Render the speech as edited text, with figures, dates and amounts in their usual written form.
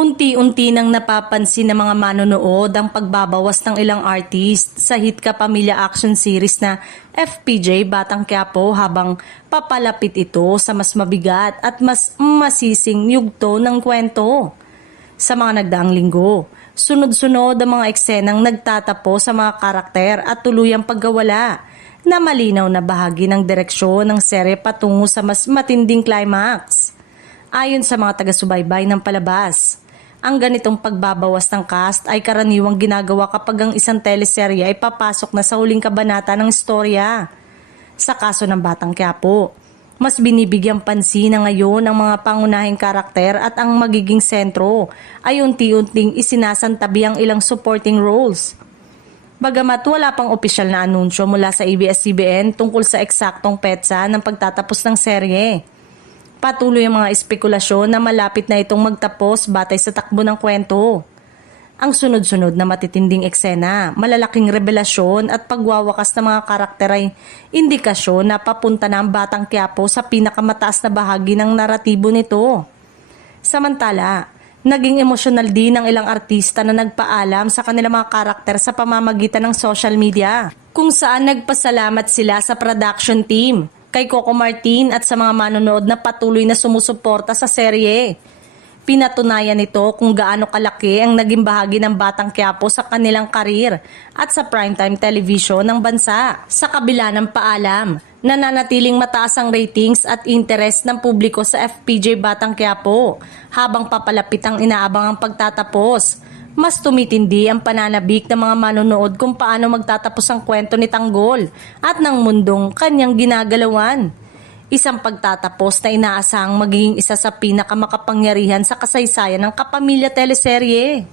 Unti-unti nang napapansin ng mga manonood ang pagbabawas ng ilang artist sa hit kapamilya action series na FPJ Batang Quiapo habang papalapit ito sa mas mabigat at mas masising yugto ng kwento. Sa mga nagdaang linggo, sunod-sunod ang mga eksenang nagtatapo sa mga karakter at tuluyang paggawala na malinaw na bahagi ng direksyon ng serye patungo sa mas matinding climax. Ayon sa mga taga-subaybay ng palabas, ang ganitong pagbabawas ng cast ay karaniwang ginagawa kapag ang isang teleserye ay papasok na sa huling kabanata ng istorya. Sa kaso ng Batang Quiapo, mas binibigyang pansin na ngayon ang mga pangunahing karakter at ang magiging sentro ay unti-unting isinasantabi ang ilang supporting roles. Bagamat wala pang opisyal na anunsyo mula sa ABS-CBN tungkol sa eksaktong petsa ng pagtatapos ng serye, patuloy ang mga espekulasyon na malapit na itong magtapos batay sa takbo ng kwento. Ang sunod-sunod na matitinding eksena, malalaking revelasyon at pagwawakas ng mga karakter ay indikasyon na papunta na ang Batang Quiapo sa pinakamataas na bahagi ng naratibo nito. Samantala, naging emosyonal din ang ilang artista na nagpaalam sa kanilang mga karakter sa pamamagitan ng social media, kung saan nagpasalamat sila sa production team, kay Coco Martin at sa mga manonood na patuloy na sumusuporta sa serye. Pinatunayan nito kung gaano kalaki ang naging bahagi ng Batang Quiapo sa kanilang karir at sa primetime television ng bansa. Sa kabila ng paalam, nananatiling mataas ang ratings at interest ng publiko sa FPJ Batang Quiapo habang papalapit ang inaabangang pagtatapos. Mas tumitindi ang pananabik ng mga manonood kung paano magtatapos ang kwento ni Tanggol at ng mundong kanyang ginagalawan. Isang pagtatapos na inaasahang magiging isa sa pinakamakapangyarihan sa kasaysayan ng kapamilya teleserye.